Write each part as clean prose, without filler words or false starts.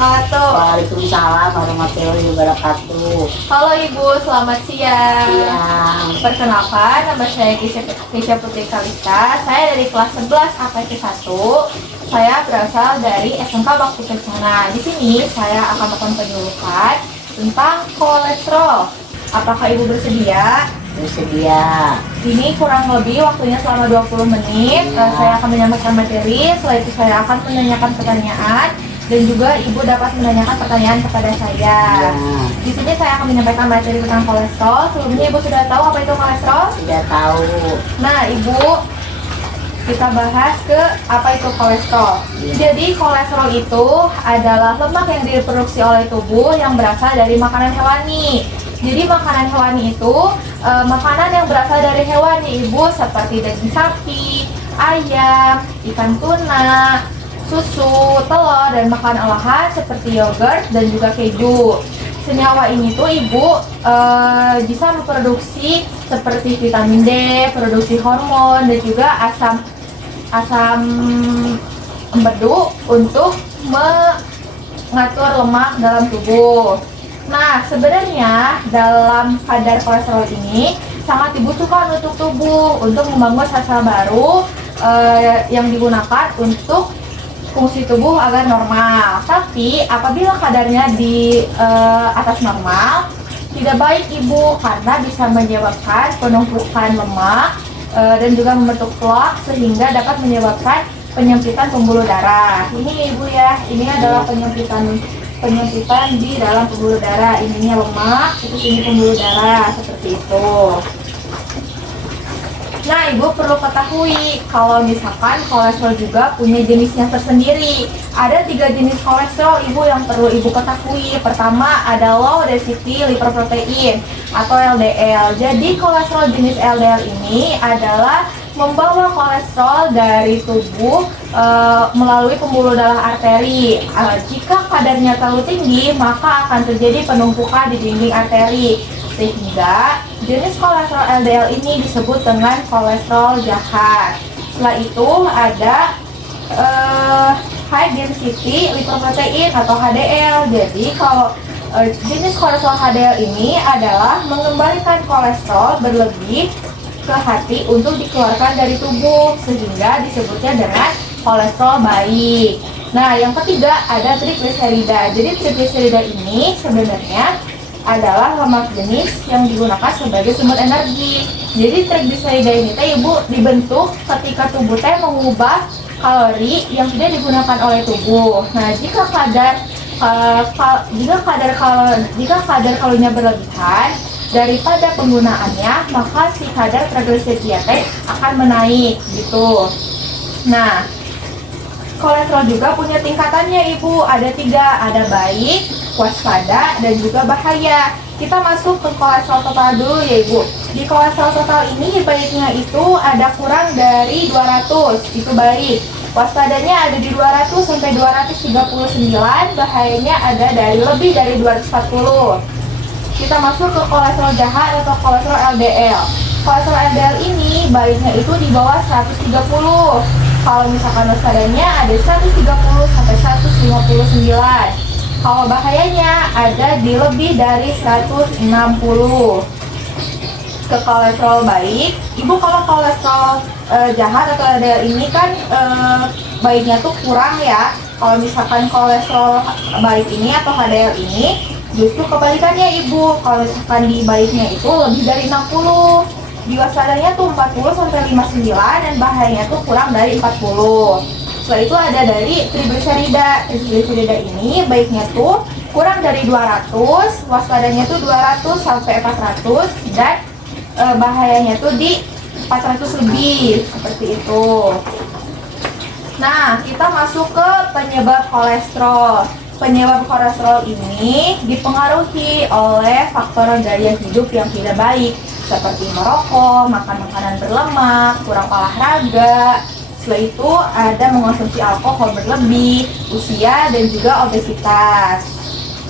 wabarakatuh. Waalaikumsalam warahmatullahi wabarakatuh. Halo Ibu, selamat siang. Siang. Perkenalkan, nama saya Keisha Putri Kalista. Saya dari kelas 11 APK 1. Saya berasal dari SMK Bakti Kencana. Di sini saya akan melakukan penyuluhan tentang kolesterol. Apakah Ibu bersedia? Bersedia. Ini kurang lebih waktunya selama 20 menit. Saya akan menyampaikan materi. Setelah itu saya akan menanyakan pertanyaan dan juga Ibu dapat menanyakan pertanyaan kepada saya. Di sini saya akan menyampaikan materi tentang kolesterol. Sebelumnya Ibu sudah tahu apa itu kolesterol? Sudah tahu. Nah, Ibu, kita bahas ke apa itu kolesterol. Jadi kolesterol itu adalah lemak yang diproduksi oleh tubuh yang berasal dari makanan hewani. Jadi makanan hewani itu makanan yang berasal dari hewan ya Ibu, seperti daging sapi, ayam, ikan tuna, susu, telur, dan makanan olahan seperti yogurt dan juga keju. Senyawa ini tuh Ibu bisa memproduksi seperti vitamin D, produksi hormon, dan juga asam empedu untuk mengatur lemak dalam tubuh. Nah, sebenarnya dalam kadar kolesterol ini sangat dibutuhkan untuk tubuh untuk membangun sel-sel baru yang digunakan untuk fungsi tubuh agar normal. Tapi apabila kadarnya di atas normal, tidak baik Ibu, karena bisa menyebabkan penumpukan lemak dan juga membentuk plak sehingga dapat menyebabkan penyempitan pembuluh darah. Ini Ibu ya, ini adalah penyempitan di dalam pembuluh darah. Ininya lemak, terus ini pembuluh darah, seperti itu. Nah, Ibu perlu ketahui kalau misalkan kolesterol juga punya jenisnya tersendiri. Ada 3 jenis kolesterol Ibu yang perlu Ibu ketahui. Pertama ada low density lipoprotein atau LDL. Jadi kolesterol jenis LDL ini adalah membawa kolesterol dari tubuh melalui pembuluh darah arteri. Jika kadarnya terlalu tinggi, maka akan terjadi penumpukan di dinding arteri, sehingga jenis kolesterol LDL ini disebut dengan kolesterol jahat. Setelah itu ada high density lipoprotein atau HDL. Jadi kalau jenis kolesterol HDL ini adalah mengembalikan kolesterol berlebih ke hati untuk dikeluarkan dari tubuh, sehingga disebutnya dengan kolesterol baik. Nah, yang ketiga ada trigliserida. Jadi trigliserida ini sebenarnya adalah lemak jenis yang digunakan sebagai sumber energi. Jadi trigliserida ini Ibu dibentuk ketika tubuh mengubah kalori yang tidak digunakan oleh tubuh. Nah, jika kadar kalorinya berlebihan daripada penggunaannya, maka si kadar trigliserida akan menaik gitu. Nah, kolesterol juga punya tingkatannya Ibu, ada 3, ada baik, waspada, dan juga bahaya. Kita masuk ke kolesterol total dulu ya Ibu. Di kolesterol total ini baiknya itu ada kurang dari 200, itu baik. Waspadanya ada di 200 sampai 239, bahayanya ada dari lebih dari 240. Kita masuk ke kolesterol jahat atau kolesterol LDL. Kolesterol LDL ini baiknya itu di bawah 130. Kalau misalkan waspadanya ada 130 sampai 159. Kalau bahayanya ada di lebih dari 160. Ke kolesterol baik, Ibu kalau kolesterol jahat atau LDL ini kan baiknya tuh kurang ya. Kalau misalkan kolesterol baik ini atau HDL ini justru kebalikannya Ibu. Kalau misalkan di baiknya itu lebih dari 60, di waspadanya tuh 40 sampai 59, dan bahayanya tuh kurang dari 40. Setelah itu ada dari trigliserida. Trigliserida ini baiknya tuh kurang dari 200, waspadanya tuh 200 sampai 400, dan bahayanya tuh di 400 lebih, seperti itu. Nah, kita masuk ke penyebab kolesterol. Penyebab kolesterol ini dipengaruhi oleh faktor gaya hidup yang tidak baik, seperti merokok, makan makanan berlemak, kurang olahraga. Setelah itu ada mengonsumsi alkohol berlebih, usia, dan juga obesitas.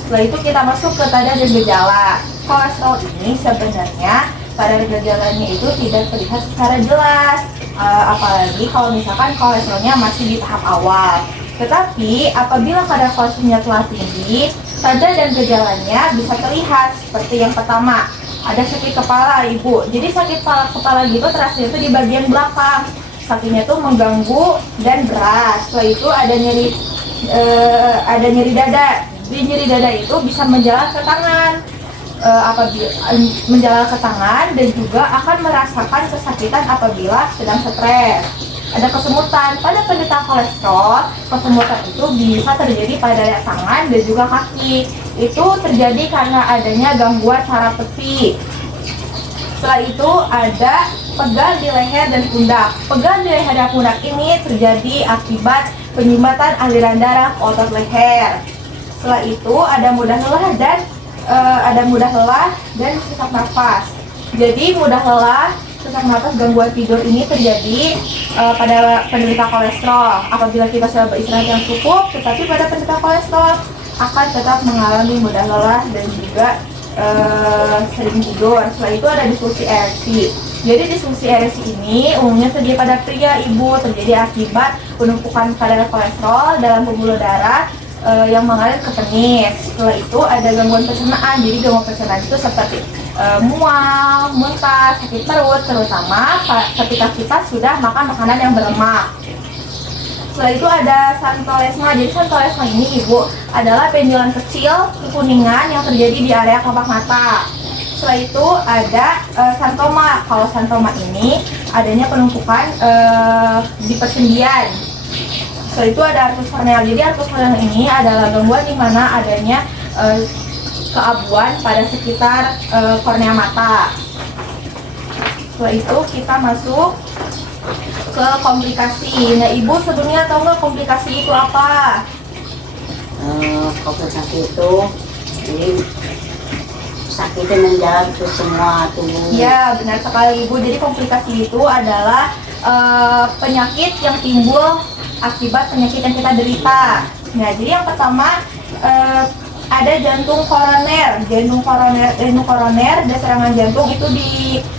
Setelah itu kita masuk ke tanda dan gejala. Kolesterol ini sebenarnya pada gejalanya itu tidak terlihat secara jelas, apalagi kalau misalkan kolesterolnya masih di tahap awal. Tetapi apabila kadar kolesterolnya telah tinggi, tanda dan gejalanya bisa terlihat seperti yang pertama, ada sakit kepala ibu. Jadi sakit kepala gitu terasa itu di bagian belakang. Sakitnya itu mengganggu dan berat. Setelah itu ada nyeri dada. Di nyeri dada itu bisa menjalar ke tangan. Apabila menjalar ke tangan dan juga akan merasakan kesakitan apabila sedang stres. Ada kesemutan. Pada penderita kolesterol, kesemutan itu bisa terjadi pada tangan dan juga kaki. Itu terjadi karena adanya gangguan saraf peti. Setelah itu ada pegal di leher dan pundak. Pegal di leher dan pundak ini terjadi akibat penyumbatan aliran darah ke otot leher. Setelah itu ada mudah lelah dan sesak nafas. Jadi mudah lelah, sesak nafas, gangguan tidur ini terjadi pada penderita kolesterol. Apabila kita sudah beristirahat yang cukup, tetapi pada penderita kolesterol akan tetap mengalami mudah lelah dan juga sering tidur. Setelah itu ada disfungsi ereksi. Jadi disfungsi ereksi ini umumnya terjadi pada pria, ibu, terjadi akibat penumpukan kadar kolesterol dalam pembuluh darah yang mengalir ke penis. Setelah itu ada gangguan pencernaan. Jadi gangguan pencernaan itu seperti mual, muntah, sakit perut, terutama ketika kita sudah makan makanan yang berlemak. Setelah itu ada santolesma. Jadi santolesma ini ibu adalah benjolan kecil kekuningan yang terjadi di area kelopak mata. Setelah itu ada santoma. Kalau santoma ini adanya penumpukan di persendian. Setelah itu ada artrus korneal. Jadi artrus korneal ini adalah gangguan di mana adanya keabuan pada sekitar kornea mata. Setelah itu kita masuk ke komplikasi. Nah ibu sebelumnya tahu nggak komplikasi itu apa? Komplikasi itu jadi sakitnya menjalar ke semua tubuh. Ya benar sekali ibu. Jadi komplikasi itu adalah penyakit yang timbul akibat penyakit yang kita derita. Nah jadi yang pertama ada jantung koroner. Jantung koroner dan serangan jantung itu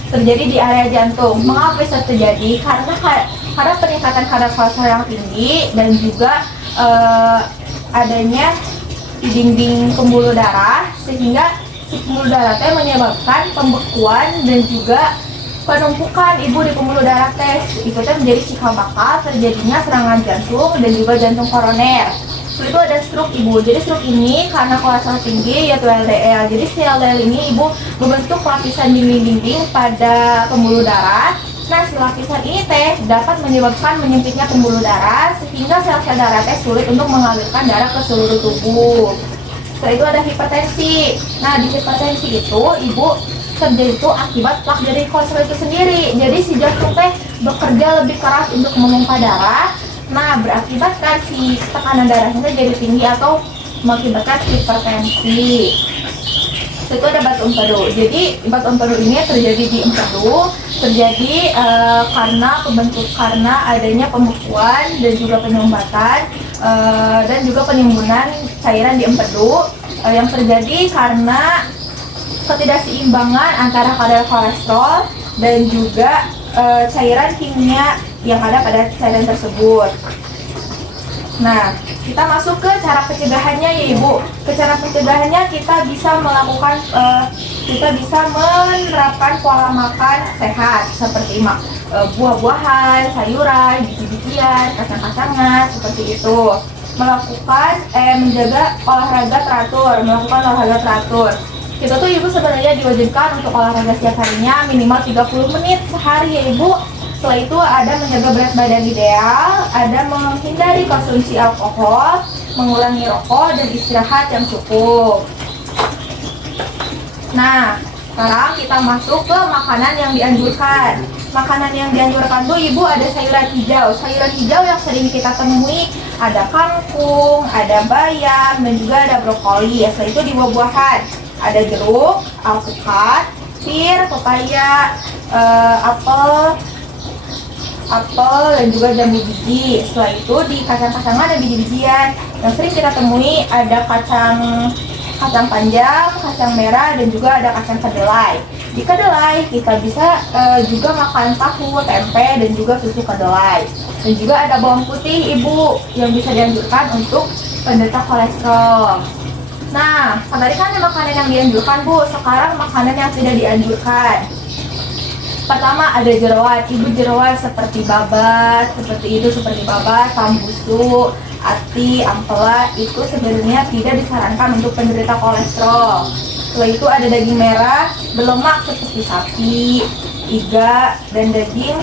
terjadi di area jantung. Mengapa bisa terjadi? Karena peningkatan kadar kolesterol yang tinggi dan juga adanya di dinding pembuluh darah, sehingga si pembuluh darah teh menyebabkan pembekuan dan juga penumpukan ibu di pembuluh darah teh. Itu teh menjadi cikal bakal terjadinya serangan jantung dan juga jantung koroner. Setelah itu ada stroke ibu. Jadi stroke ini karena kolesterol tinggi yaitu LDL. Jadi si LDL ini ibu membentuk lapisan dinding-dinding pada pembuluh darah. Nah si lapisan ini teh dapat menyebabkan menyempitnya pembuluh darah sehingga sel-sel darah teh sulit untuk mengalirkan darah ke seluruh tubuh. Setelah itu ada hipertensi. Nah di hipertensi itu ibu terjadi itu akibat plak dari kolesterol itu sendiri. Jadi si jantung teh bekerja lebih keras untuk memompa darah. Nah berakibatkan si tekanan darahnya jadi tinggi atau mengakibatkan hipertensi. Itu ada batu empedu. Jadi batu empedu ini terjadi di empedu, terjadi karena adanya pembekuan dan juga penyumbatan dan juga penimbunan cairan di empedu yang terjadi karena ketidakseimbangan antara kadar kolesterol dan juga cairan kimia yang ada pada cairan tersebut. Nah, kita masuk ke cara pencegahannya ya ibu. Ke cara pencegahannya kita bisa menerapkan pola makan sehat seperti buah-buahan, sayuran, biji-bijian, kacang-kacangan seperti itu. Menjaga olahraga teratur. Kita tuh ibu sebenarnya diwajibkan untuk olahraga setiap harinya minimal 30 menit sehari ya ibu. Setelah itu ada menjaga berat badan ideal, ada menghindari konsumsi alkohol, mengurangi rokok dan istirahat yang cukup. Nah, sekarang kita masuk ke makanan yang dianjurkan. Makanan yang dianjurkan tuh ibu ada sayuran hijau. Sayuran hijau yang sering kita temui ada kangkung, ada bayam, dan juga ada brokoli. Setelah itu di buah-buahan ada jeruk, alpukat, pir, pepaya, apel dan juga jambu biji. Setelah itu di kacang-kacangan dan biji-bijian yang sering kita temui ada kacang panjang, kacang merah, dan juga ada kacang kedelai. Di kedelai kita bisa juga makan tahu, tempe, dan juga susu kedelai. Dan juga ada bawang putih ibu yang bisa dianjurkan untuk penderita kolesterol. Nah, tadi kan ada makanan yang dianjurkan bu, sekarang makanan yang tidak dianjurkan. Pertama ada jeroan, ibu jeroan seperti babat, seperti babat, tambusu, ati, ampela, itu sebenarnya tidak disarankan untuk penderita kolesterol. Setelah itu ada daging merah berlemak seperti sapi, iga, dan daging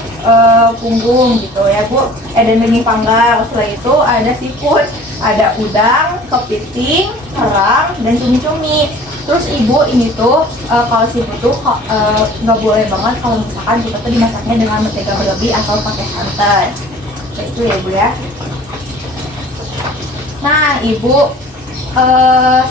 punggung gitu ya bu, dan daging panggang. Setelah itu ada seafood, ada udang, kepiting, kerang, dan cumi-cumi. Terus ibu ini tuh kalau seafood tuh nggak boleh banget kalau misalkan kita tuh dimasaknya dengan mentega berlebih atau pakai santan. Kayak itu ya bu ya. Nah ibu,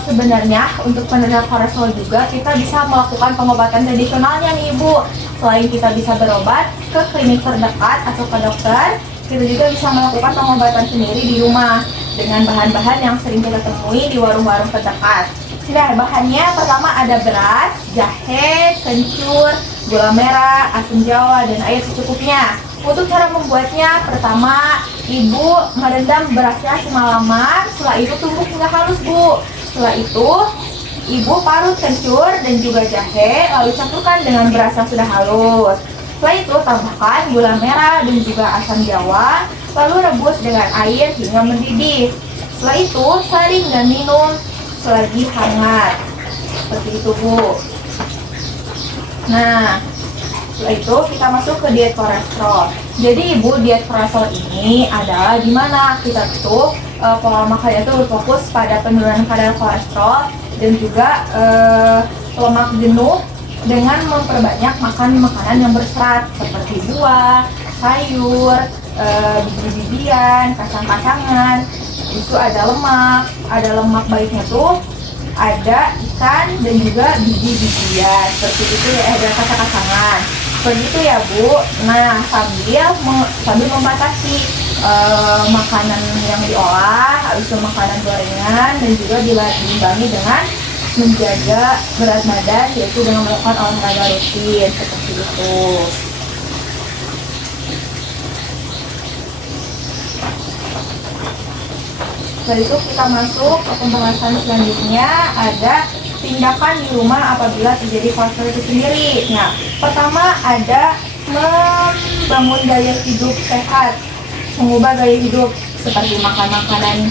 sebenarnya untuk penderita kolesterol juga kita bisa melakukan pengobatan tradisionalnya nih ibu. Selain kita bisa berobat ke klinik terdekat atau ke dokter, kita juga bisa melakukan pengobatan sendiri di rumah dengan bahan-bahan yang sering kita temui di warung-warung terdekat. Nah, bahannya pertama ada beras, jahe, kencur, gula merah, asam jawa, dan air secukupnya. Untuk cara membuatnya, pertama ibu merendam berasnya semalaman, setelah itu tumbuk hingga halus bu. Setelah itu ibu parut kencur dan juga jahe, lalu campurkan dengan beras yang sudah halus. Setelah itu tambahkan gula merah dan juga asam jawa, lalu rebus dengan air hingga mendidih. Setelah itu saring dan minum selagi hangat. Seperti itu bu. Nah, setelah itu kita masuk ke diet kolesterol. Jadi ibu, diet kolesterol ini adalah gimana kita tuh pola makannya tuh berfokus pada penurunan kadar kolesterol dan juga lemak jenuh dengan memperbanyak makan makanan yang berserat seperti buah, sayur, biji-bijian, kacang-kacangan. Itu ada lemak baiknya tuh ada ikan dan juga biji-bijian seperti itu ya, ada kacang-kacangan seperti itu ya bu. Nah sambil membatasi makanan yang diolah, habis itu makanan gorengan, dan juga diimbangi dengan menjaga berat badan, yaitu dengan melakukan olahraga rutin seperti itu. Setelah itu kita masuk ke pembahasan selanjutnya, ada tindakan di rumah apabila terjadi kolesterol itu sendiri. Nah, pertama ada membangun gaya hidup sehat, mengubah gaya hidup seperti makan makanan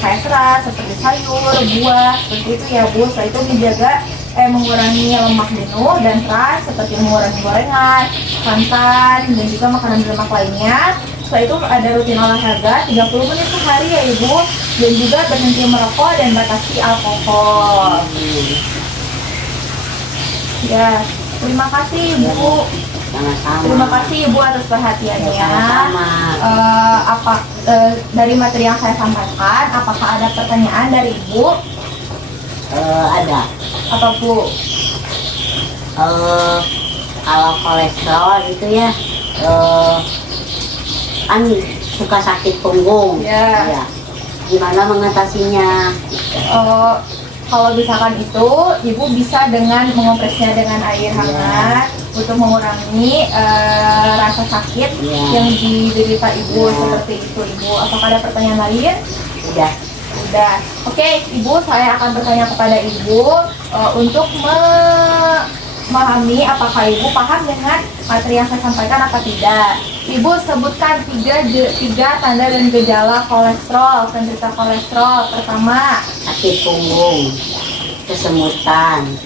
kaya serat seperti sayur, buah, seperti itu ya bu. Setelah itu menjaga mengurangi lemak jenuh dan trans seperti mengurangi gorengan, santan, dan juga makanan berlemak lainnya. Setelah itu ada rutin olahraga 30 menit sehari ya ibu, dan juga berhenti merokok dan batasi alkohol. Ya, terima kasih ibu. Sama-sama. Terima kasih ibu atas perhatiannya. Sama-sama. Dari materi yang saya sampaikan, apakah ada pertanyaan dari ibu? Ada. Apa bu? Kalau kolesterol gitu ya, kan suka sakit punggung. Ya. Gimana mengatasinya? Kalau misalkan itu, ibu bisa dengan mengompresnya dengan air hangat untuk mengurangi rasa sakit yang diderita ibu seperti itu ibu. Apakah ada pertanyaan lain? Udah. Oke, ibu, saya akan bertanya kepada ibu untuk memahami apakah ibu paham dengan materi yang saya sampaikan apa tidak. Ibu sebutkan tiga tanda dan gejala kolesterol, penderita kolesterol. Pertama, Sakit punggung, kesemutan,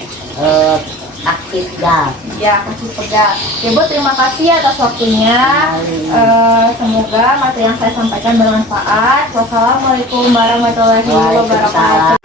sakit gas. ya, kasih pegal. Ibu, terima kasih atas waktunya. Semoga materi yang saya sampaikan bermanfaat. Wassalamualaikum warahmatullahi wabarakatuh.